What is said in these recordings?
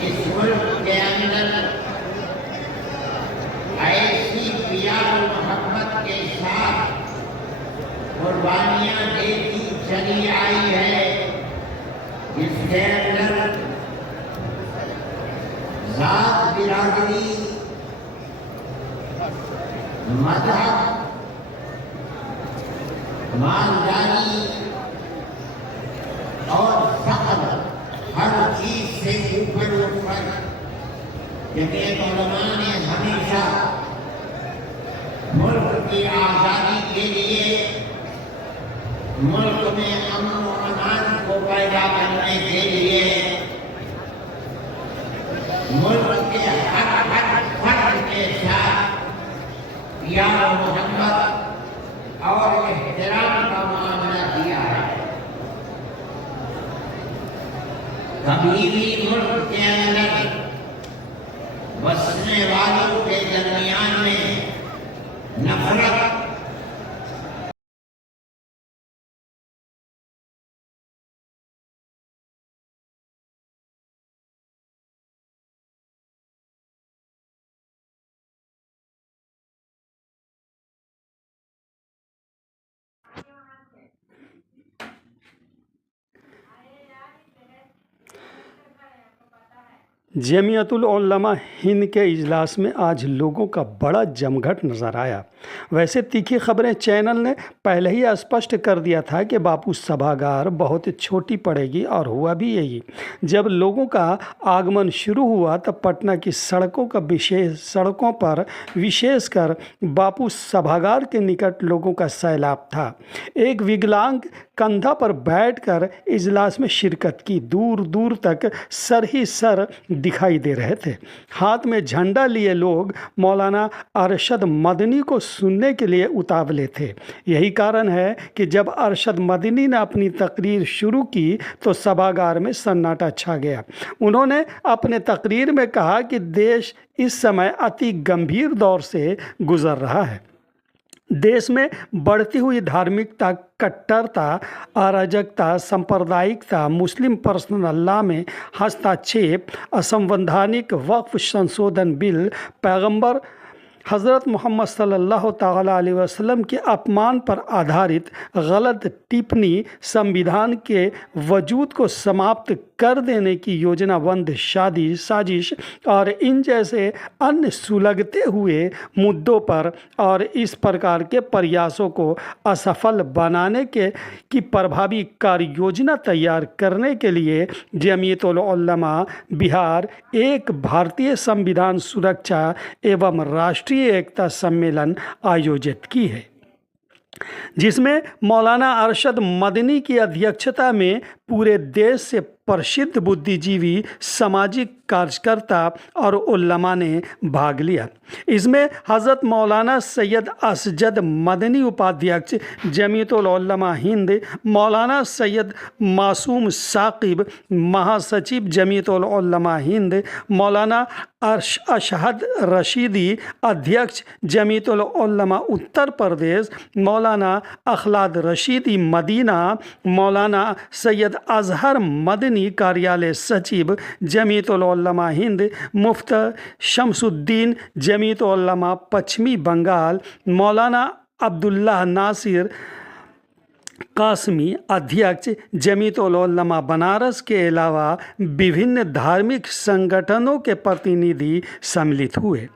इस मुल्क के अंदर ऐसी प्यार और मोहब्बत के साथ कुर्बानियां देती चली आई है, जिसके अंदर जात बिरादरी, मजहब, मालदारी और फख्र हर चीज से ऊपर उठकर जमीयत उलमा ने हमेशा मुल्क की आज़ादी के लिए, मुल्क में अमन और अमान को पैदा करने के लिए, मुल्क के हर फर्द के साथ प्यार और मोहब्बत और एहतराम का मामला किया है। कभी भी मुल्क के अंदर बसने वालों के दरमियान में नफरत, जमीयतुल उलमा हिंद के इजलास में आज लोगों का बड़ा जमघट नज़र आया। वैसे तीखी खबरें चैनल ने पहले ही स्पष्ट कर दिया था कि बापू सभागार बहुत छोटी पड़ेगी, और हुआ भी यही। जब लोगों का आगमन शुरू हुआ तब पटना की सड़कों पर विशेषकर बापू सभागार के निकट लोगों का सैलाब था। एक विकलांग कंधा पर बैठकर इजलास में शिरकत की। दूर दूर तक सर ही सर दिखाई दे रहे थे। हाथ में झंडा लिए लोग मौलाना अरशद मदनी को सुनने के लिए उतावले थे। यही कारण है कि जब अरशद मदनी ने अपनी तकरीर शुरू की तो सभागार में सन्नाटा छा गया। उन्होंने अपने तकरीर में कहा कि देश इस समय अति गंभीर दौर से गुजर रहा है। देश में बढ़ती हुई धार्मिकता, कट्टरता, अराजकता, सांप्रदायिकता, मुस्लिम पर्सनल लॉ में हस्तक्षेप, असंवैधानिक वक्फ संशोधन बिल, पैगंबर हज़रत मोहम्मद सल्लल्लाहु ताला अलैहि वसल्लम के अपमान पर आधारित गलत टिप्पणी, संविधान के वजूद को समाप्त कर देने की योजनाबंद साजिश और इन जैसे अन्य सुलगते हुए मुद्दों पर और इस प्रकार के प्रयासों को असफल बनाने की प्रभावी कार्य योजना तैयार करने के लिए जमीयतुल उलमा बिहार एक भारतीय संविधान सुरक्षा एवं राष्ट्रीय एकता सम्मेलन आयोजित की है, जिसमें मौलाना अरशद मदनी की अध्यक्षता में पूरे देश से प्रसिद्ध बुद्धिजीवी, सामाजिक कार्यकर्ता और उलमा ने भाग लिया। इसमें हज़रत मौलाना सैयद असजद मदनी उपाध्यक्ष जमीयतुल उलमा हिंद, मौलाना सैयद मासूम साकिब महासचिव जमीयतुल उलमा हिंद, मौलाना अशहद रशीदी अध्यक्ष जमीयतुल उलमा उत्तर प्रदेश, मौलाना अखलाद रशीदी मदीना, मौलाना सैयद अजहर मदनी कार्यालय सचिव जमीयतुल उलमा हिंद, मुफ्त शमसुद्दीन जमीयतुल उलमा पश्चिमी बंगाल, मौलाना अब्दुल्लाह नासिर कासमी अध्यक्ष जमीयतुल उलमा बनारस के अलावा विभिन्न धार्मिक संगठनों के प्रतिनिधि सम्मिलित हुए।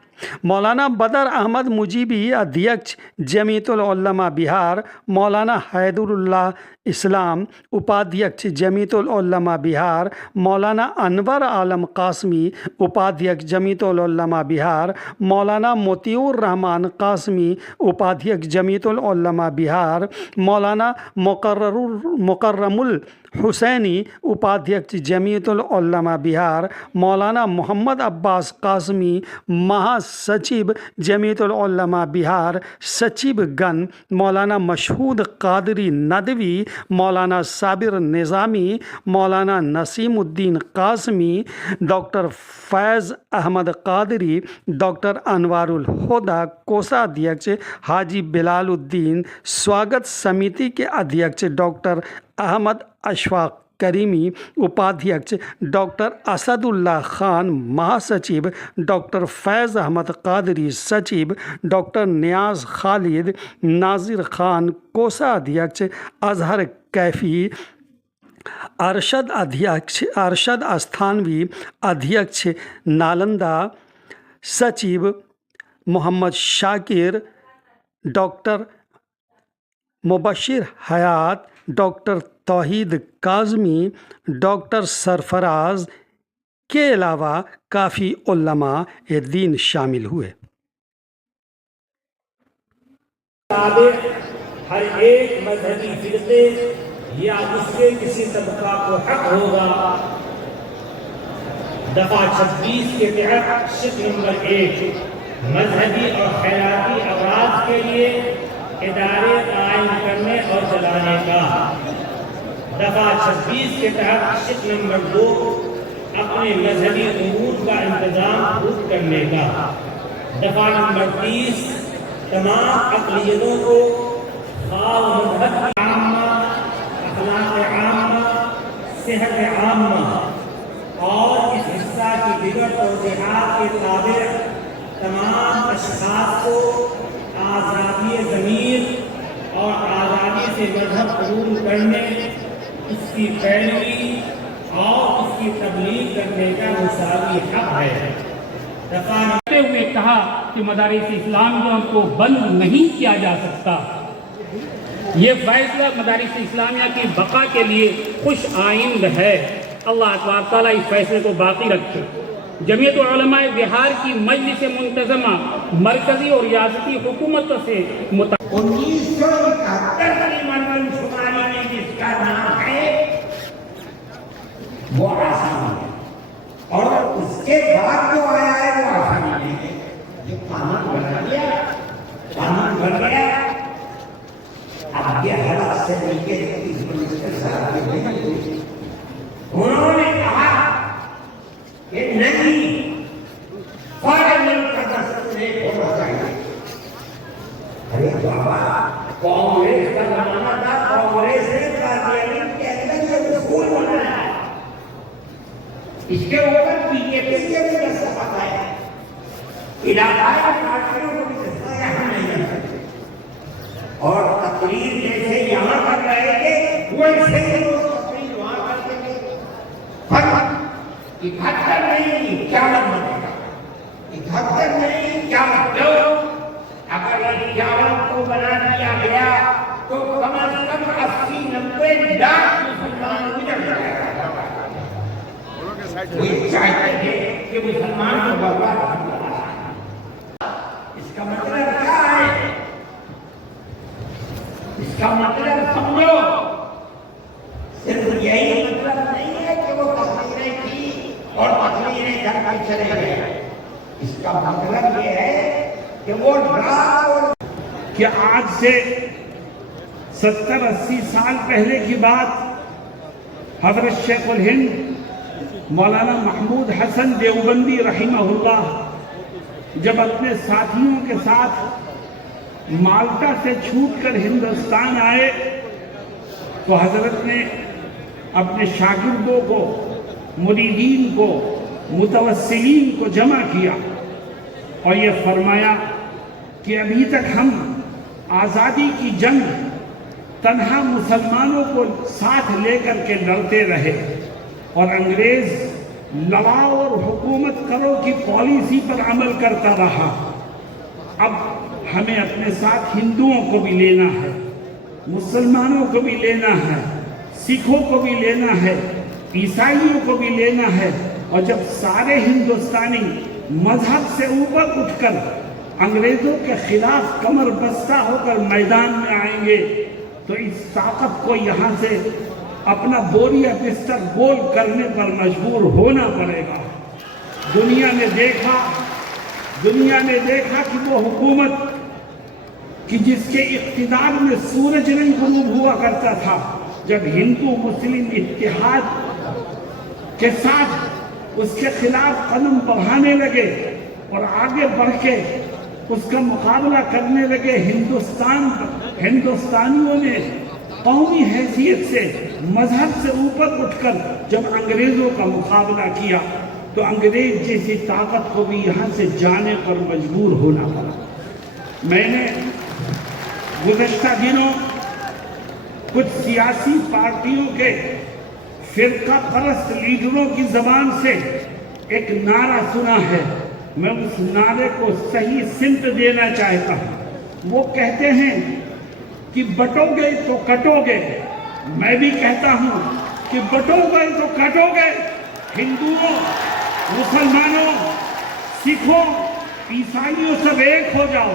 मौलाना बदर अहमद मुजीबी अध्यक्ष जमीयतुल उलमा बिहार, मौलाना हैदरुल्लाह इस्लाम उपाध्यक्ष जमीयतुल उलमा बिहार, मौलाना अनवर आलम कासमी उपाध्यक्ष जमीयतुल उलमा बिहार, मौलाना मोतिउर रहमान कासमी उपाध्यक्ष जमीयतुल उलमा बिहार, मौलाना मुकर्रमुल हुसैनी उपाध्यक्ष जमीयतुल उलमा बिहार, मौलाना मोहम्मद अब्बास कासमी महासचिव जमीयतुल उलमा बिहार, सचिवगण मौलाना मशहूद कादरी नदवी, मौलाना साबिर निज़ामी, मौलाना नसीमुद्दीन कासमी, डॉक्टर फैज़ अहमद कादरी, डॉक्टर अनवारुल हुदा कोषाध्यक्ष हाजी बिलालुद्दीन, स्वागत समिति के अध्यक्ष डॉक्टर अहमद अशफाक करीमी उपाध्यक्ष, डॉक्टर असदुल्ला खान महासचिव, डॉक्टर फैज़ अहमद कादरी सचिव, डॉक्टर नियाज खालिद, नाजिर खान कोषाध्यक्ष, अजहर कैफी अरशद अस्थानवी अध्यक्ष, नालंदा सचिव, मोहम्मद शाकिर, डॉक्टर मुबशिर हयात, डॉक्टर तौहीद काज़मी, डॉक्टर सरफराज के अलावा काफ़ी उलमा दीन शामिल हुए। हर एक मजहबी फिरके या उसके किसी तबका को हक होगा दफा 26 के तहत शिक नंबर 1 मजहबी और खैराती अफराद के लिए इदारे कायम करने और चलाने का, दफा 26 के तहत शिक नंबर 2 अपने मजहबी उमूर का इंतजाम खुद करने का, दफा नंबर 30 तमाम अक़लियतों को खाल मजहब आम्मा, अखलाक आम्मा, सेहत आम्मा और इस हिस्सा की दिगर तौज़ीहात के ताबे तमाम अशख़ास को आज़ादी ज़मीर और आज़ादी से मजहब कबूल करने, उसकी पैरवी और उसकी तबलीग करने का मुसावी हक़ है। करते हुए कहा कि मदारिस इस्लामिया को बंद नहीं किया जा सकता। ये फैसला मदारिस इस्लामिया की बका के लिए खुश आइंद है। अल्लाह तबारक तआला इस फैसले को बाकी रखे। जमीयत उलमा बिहार की मजलिस मुंतज़मा मरकजी और रियासती हुकूमत से 1971 की मरदमशुमारी में जिसका नाम है वो आसानी है, और उसके बाद जो आया है वो आसानी नहीं है। जो कानून बना दिया, कानून बन गया, अब ये हालात से मिलके उन्होंने कहा कि नहीं, पार्लियामेंट का दस्तूर होना चाहिए। अरे बाबा, कांग्रेस का जमाना था, कांग्रेस ने पार्लियामेंट के अंदर ये उसूल बनाया, इसके ऊपर बीजेपी के भी दस्तखत है, इलाकाई पार्टियों को भी दस्तखत यहाँ नहीं है। और तकरीर जैसे यहाँ कर रहे थे वैसे ही लोग तकरीर वहाँ करते थे। 71 नहीं 51 बनेगा, 71 नहीं 51। अगर 51 को बना दिया गया तो कम से कम 80-90 लाख मुसलमान गुजर जाएगा। कोई चाहते थे कि मुसलमान को बर्बाद करना। इसका मतलब क्या है? इसका मतलब समझो, सिर्फ यही मतलब नहीं है कि वो तकरीरें की और तकरीरें करके चले गए। इसका मतलब ये है कि वो कि आज से 70-80 साल पहले की बात, हज़रत शेखुल हिंद मौलाना महमूद हसन देवबंदी रहिमहुल्लाह जब अपने साथियों के साथ माल्टा से छूटकर हिंदुस्तान आए तो हजरत ने अपने शागिर्दों को, मुरीदीन को, मुतवस्सिलीन को जमा किया और ये फरमाया कि अभी तक हम आज़ादी की जंग तन्हा मुसलमानों को साथ लेकर के लड़ते रहे और अंग्रेज लड़ाओ और हुकूमत करो की पॉलिसी पर अमल करता रहा। अब हमें अपने साथ हिंदुओं को भी लेना है, मुसलमानों को भी लेना है, सिखों को भी लेना है, ईसाइयों को भी लेना है। और जब सारे हिंदुस्तानी मजहब से ऊपर उठकर अंग्रेजों के खिलाफ कमर बस्ता होकर मैदान में आएंगे तो इस ताकत को यहाँ से अपना बोरिया बिस्तर गोल करने पर मजबूर होना पड़ेगा। दुनिया ने देखा कि वो हुकूमत कि जिसके इख्तिदार में सूरज नहीं गुरूब हुआ करता था, जब हिंदू मुस्लिम इत्तेहाद के साथ उसके खिलाफ कदम बढ़ाने लगे और आगे बढ़ के उसका मुकाबला करने लगे, हिंदुस्तानियों ने قومی حیثیت سے مذہب سے اوپر اٹھ کر جب انگریزوں کا مقابلہ کیا تو انگریز جیسی طاقت کو بھی یہاں سے جانے پر مجبور ہونا پڑا۔ میں نے گزشتہ دنوں کچھ سیاسی پارٹیوں کے فرقہ پرست لیڈروں کی زبان سے ایک نعرہ سنا ہے، میں اس نعرے کو صحیح سمت دینا چاہتا ہوں۔ وہ کہتے ہیں کہ بٹو گے تو کٹو گے، میں بھی کہتا ہوں کہ بٹو گے تو کٹو گے، ہندوؤں، مسلمانوں، سکھوں، عیسائیوں سب ایک ہو جاؤ۔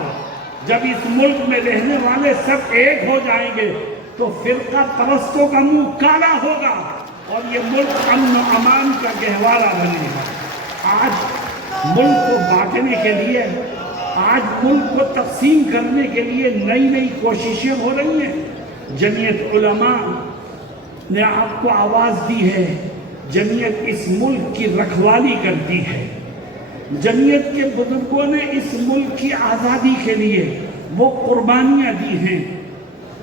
جب اس ملک میں رہنے والے سب ایک ہو جائیں گے تو فرقہ پرستوں کا منہ کالا ہوگا اور یہ ملک امن و امان کا گہوارہ بنے گا۔ آج ملک کو بانٹنے کے لیے، آج ملک کو تقسیم کرنے کے لیے نئی نئی کوششیں ہو رہی ہیں۔ جمعیت علماء نے آپ کو آواز دی ہے، جمعیت اس ملک کی رکھوالی کرتی ہے۔ جمعیت کے بزرگوں نے اس ملک کی آزادی کے لیے وہ قربانیاں دی ہیں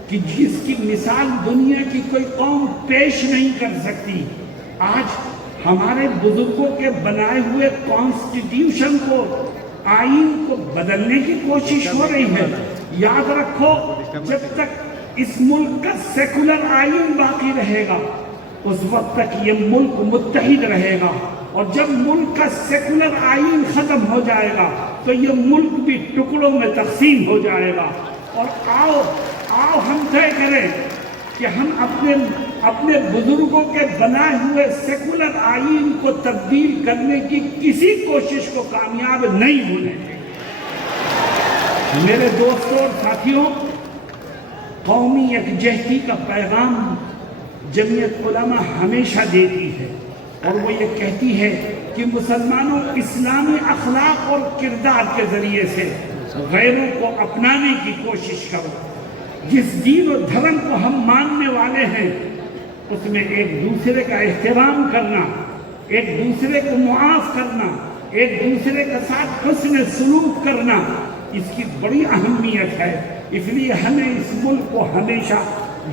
کہ جس کی مثال دنیا کی کوئی قوم پیش نہیں کر سکتی۔ آج ہمارے بزرگوں کے بنائے ہوئے کانسٹیٹیوشن کو، آئین کو بدلنے کی کوشش ہو رہی ہے۔ یاد رکھو، جب تک اس ملک کا سیکولر آئین باقی رہے گا اس وقت تک یہ ملک متحد رہے گا، اور جب ملک کا سیکولر آئین ختم ہو جائے گا تو یہ ملک بھی ٹکڑوں میں تقسیم ہو جائے گا۔ اور آؤ ہم طے کریں کہ ہم اپنے بزرگوں کے بنائے ہوئے سیکولر آئین کو تبدیل کرنے کی کسی کوشش کو کامیاب نہیں ہونے دیں گے۔ میرے دوستوں اور ساتھیوں، قومی یکجہتی کا پیغام جمعیت علماء ہمیشہ دیتی ہے، اور وہ یہ کہتی ہے کہ مسلمانوں اسلامی اخلاق اور کردار کے ذریعے سے غیروں کو اپنانے کی کوشش کرو۔ جس دین و دھرم کو ہم ماننے والے ہیں اس میں ایک دوسرے کا احترام کرنا، ایک دوسرے کو معاف کرنا، ایک دوسرے کے ساتھ حسن سلوک کرنا، اس کی بڑی اہمیت ہے۔ اس لیے ہمیں اس ملک کو ہمیشہ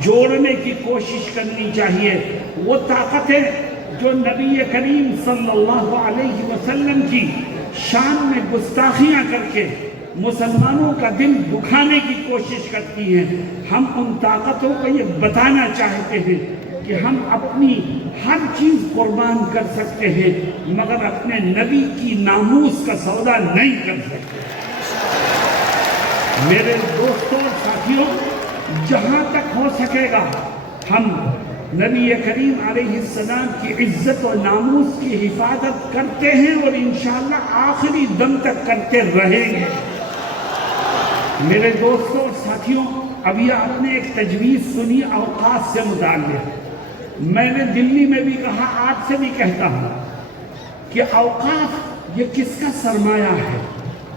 جوڑنے کی کوشش کرنی چاہیے۔ وہ طاقتیں جو نبی کریم صلی اللہ علیہ وسلم کی شان میں گستاخیاں کر کے مسلمانوں کا دل دکھانے کی کوشش کرتی ہیں، ہم ان طاقتوں کو یہ بتانا چاہتے ہیں کہ ہم اپنی ہر چیز قربان کر سکتے ہیں مگر اپنے نبی کی ناموس کا سودا نہیں کر سکتے۔ میرے دوستوں اور ساتھیوں، جہاں تک ہو سکے گا ہم نبی کریم علیہ السلام کی عزت و ناموس کی حفاظت کرتے ہیں اور انشاءاللہ آخری دم تک کرتے رہیں گے۔ میرے دوستوں اور ساتھیوں، ابھی آپ نے ایک تجویز سنی اوقاف سے متعلق۔ میں نے دلی میں بھی کہا، آپ سے بھی کہتا ہوں کہ اوقاف یہ کس کا سرمایہ ہے؟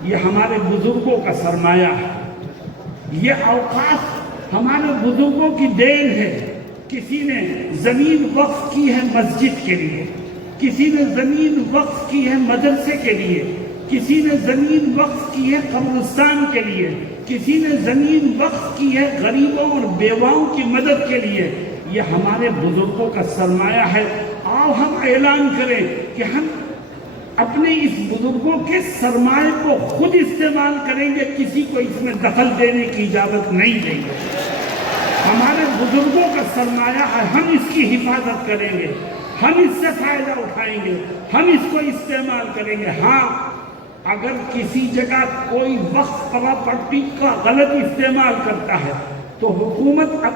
یہ ہمارے بزرگوں کا سرمایہ ہے۔ یہ اوقاف ہمارے بزرگوں کی دین ہے۔ کسی نے زمین وقف کی ہے مسجد کے لیے، کسی نے زمین وقف کی ہے مدرسے کے لیے، کسی نے زمین وقف کی ہے قبرستان کے لیے، کسی نے زمین وقف کی ہے غریبوں اور بیواؤں کی مدد کے لیے۔ یہ ہمارے بزرگوں کا سرمایہ ہے۔ آؤ ہم اعلان کریں کہ ہم اپنے اس بزرگوں کے سرمایہ کو خود استعمال کریں گے، کسی کو اس میں دخل دینے کی اجازت نہیں دیں گے۔ ہمارے بزرگوں کا سرمایہ ہے، ہم اس کی حفاظت کریں گے، ہم اس سے فائدہ اٹھائیں گے، ہم اس کو استعمال کریں گے۔ ہاں، اگر کسی جگہ کوئی وقف پراپرٹی کا غلط استعمال کرتا ہے تو حکومت اب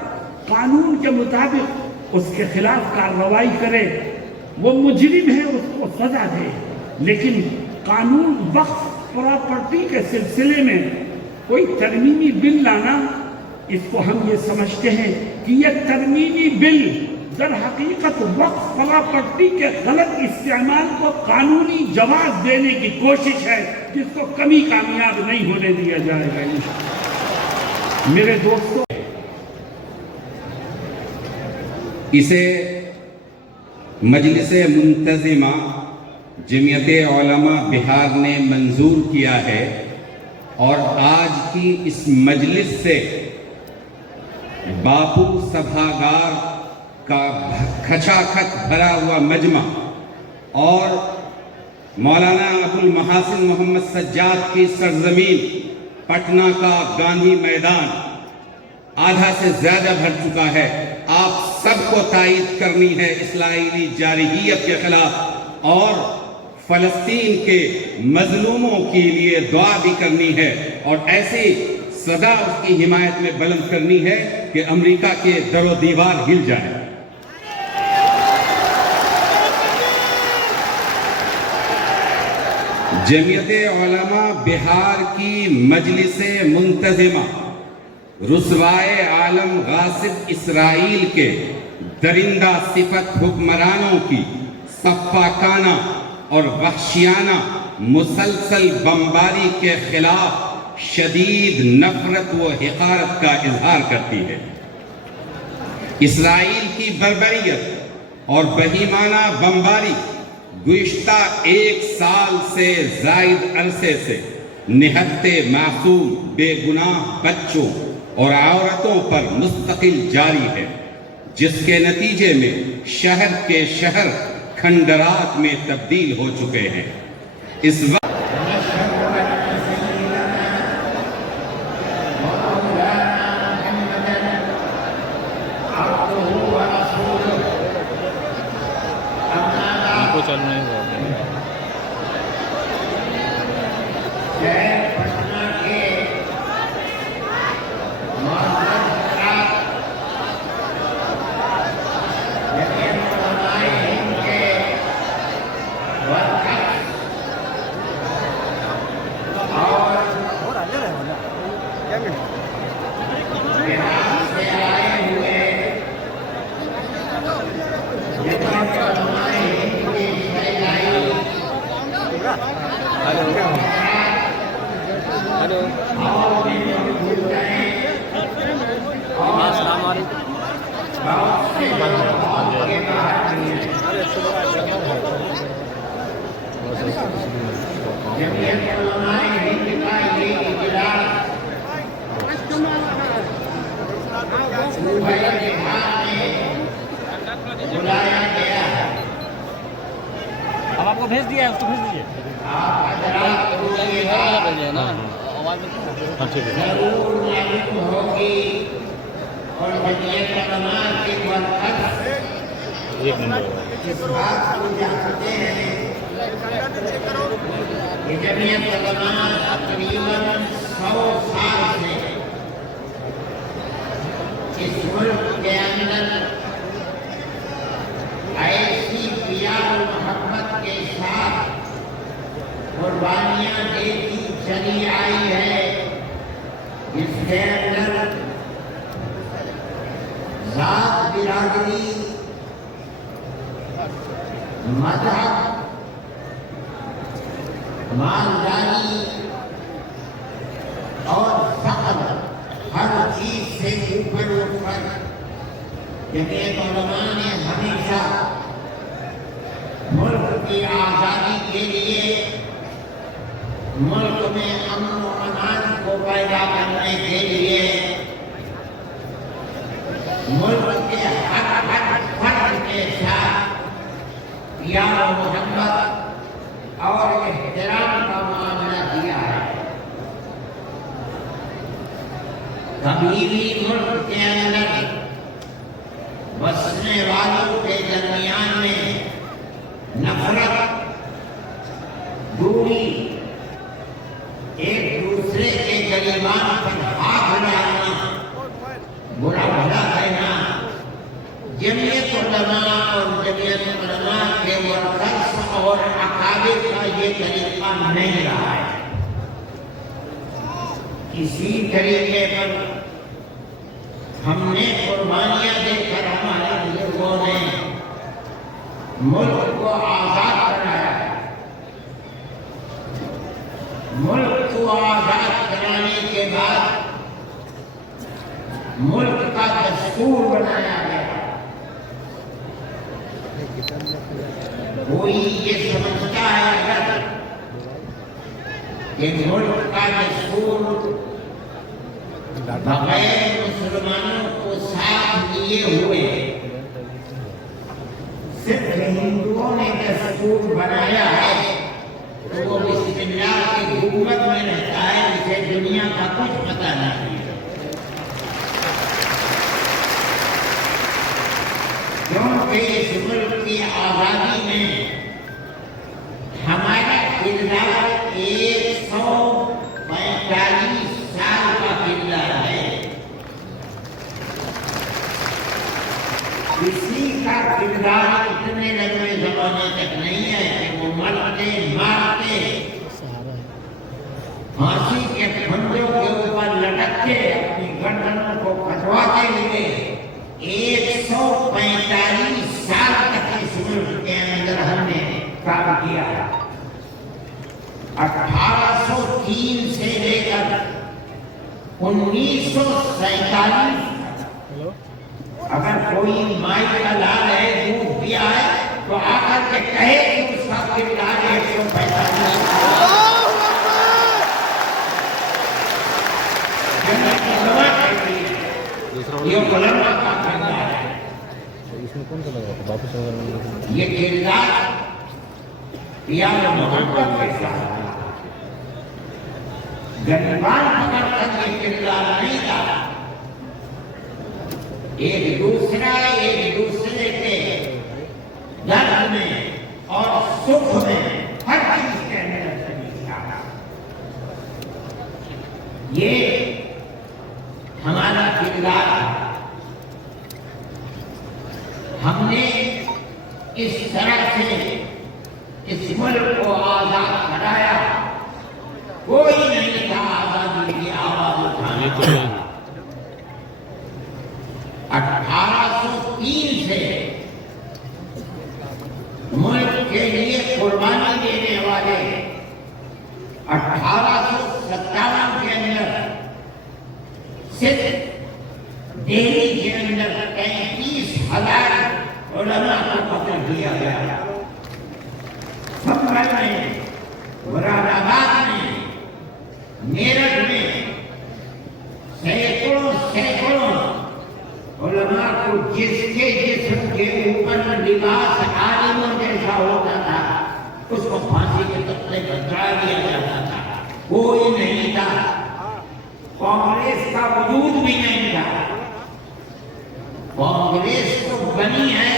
قانون کے مطابق اس کے خلاف کارروائی کرے، وہ مجرم ہے اس کو سزا دے، لیکن قانون وقف پراپرٹی کے سلسلے میں کوئی ترمیمی بل لانا، اس کو ہم یہ سمجھتے ہیں کہ یہ ترمیمی بل در حقیقت وقف پراپرٹی کے غلط استعمال کو قانونی جواز دینے کی کوشش ہے، جس کو کبھی کامیاب نہیں ہونے دیا جائے گا انشاءاللہ۔ میرے دوستوں، اسے مجلس منتظمہ جمعیت علماء بہار نے منظور کیا ہے، اور آج کی اس مجلس سے बापू सभागार का खचाखच भरा हुआ मजमा और मौलाना अबुल महासिन मोहम्मद सज्जाद की सरजमीन पटना का गांधी मैदान आधा से ज्यादा भर चुका है। आप सबको तायीद करनी है इस्लामी जारहियत के खिलाफ और फलस्तीन के मजलूमों के लिए दुआ भी करनी है और ऐसी सदा उसकी हिमायत में बुलंद करनी है कि अमेरिका के दरो दीवार हिल जाए। जमीयते उलमा बिहार की मजलिसे मुंतज़िमा रुसवाए आलम गासिब इसराइल के दरिंदा सिफत हुक्मरानों की सफ़ाकाना और वहशियाना मुसलसल बमबारी के खिलाफ शदीद नफरत व हिकारत का इजहार करती है। इसराइल की बर्बरियत और बहीमाना बमबारी गुज़िश्ता 1 साल से ज़ायद अरसे से निहत्ते मासूम बेगुनाह बच्चों और औरतों पर मुस्तकिल जारी है, जिसके नतीजे में शहर के शहर खंडरात में तब्दील हो चुके हैं। इस वक्त अब आपको भेज दिया है, उसको भेज दीजिए ना। हाँ ठीक है। एक नंबर तकरीबन 100 साल से इस मुल्क के अंदर ऐसी प्यार मोहब्बत के साथ कुर्बानियां देती चली आई है, इसके अंदर जात बिरादरी मजहब मालदारी और फक्र हर चीज से ऊपर उठकर जमीयत उलमा ने हमेशा मुल्क की आज़ादी के लिए, मुल्क में अमन व अमान को पैदा करने के लिए, मुल्क के हर फर्द के साथ प्यार मोहब्बत और एहतराम का मामला किया है। कभी भी मुल्क के अंदर बसने वालों के दरमियान में नफरत, दूरी, एक दूसरे के गरीबान पर हाथ लगाना, बुरा भला कहना, जमीयत उलमा और जमीयत उलमा के वर्कर्स और अकाबिर का ये तरीका नहीं रहा है। इसी तरीके पर हमने कुर्बानियां देकर हमारे बुजुर्गों ने मुल्क को आजाद कराया। मुल्क को आजाद कराने के बाद मुल्क का दस्तूर बनाया गया। कोई ये समझता है अगर कि मुल्क का दस्तूर बगैर मुसलमानों को ساتھ لیے ہوئے صرف ہندوؤں نے دستور بنایا ہے تو وہ بسم اللہ کی حکومت میں رہتا ہے جسے دنیا کا کچھ پتہ نہیں ہے. کیونکہ اس ملک کی آزادی میں ہمارا کردار 145 سال کا کردار ہے. کسی کا کردار اتنے لمبے زمانے تک نہیں ہے کہ وہ مرتے مارتے پھانسی کے پھندوں کے اوپر لٹک کے اپنی گردنوں کو کٹواتے ہوئے 145 سال تک اس ملک کے اندر ہم نے کام کیا. 1803 سے لے کر 1947 اگر کوئی مائی کا لال ہے دودھ پیا ہے تو آ کر کے کہے کہ اس کا کردار 145 یہ علماء کا کردار ہے. یہ کردار پیار و محبت کے ساتھ گریبان پکڑ کر یہ کردار نہیں تھا. ایک دوسرے کے درد میں اور سکھ میں ہر چیز کے اندر شریک تھا. یہ ہمارا کردار ہے. ہم نے اس طرح سے اس ملک کو آزاد کرایا. کوئی نہیں تھا آزادی کی آواز اٹھانے کو. 1803 سے ملک کے لیے قربانی دینے والے 1857 کے اندر صرف دہلی کے اندر 35,000 علماء کو قتل کیا گیا. سنبھل میں، مراد آباد میں، میرٹھ میں سینکڑوں علماء کو جس کے جسم کے اوپر لباس عالموں جیسا ہوتا تھا اس کو پھانسی کے تختے پر چڑھا دیا جاتا تھا. کوئی نہیں تھا. کانگریس کا وجود بھی نہیں تھا. کانگریس تو بنی ہے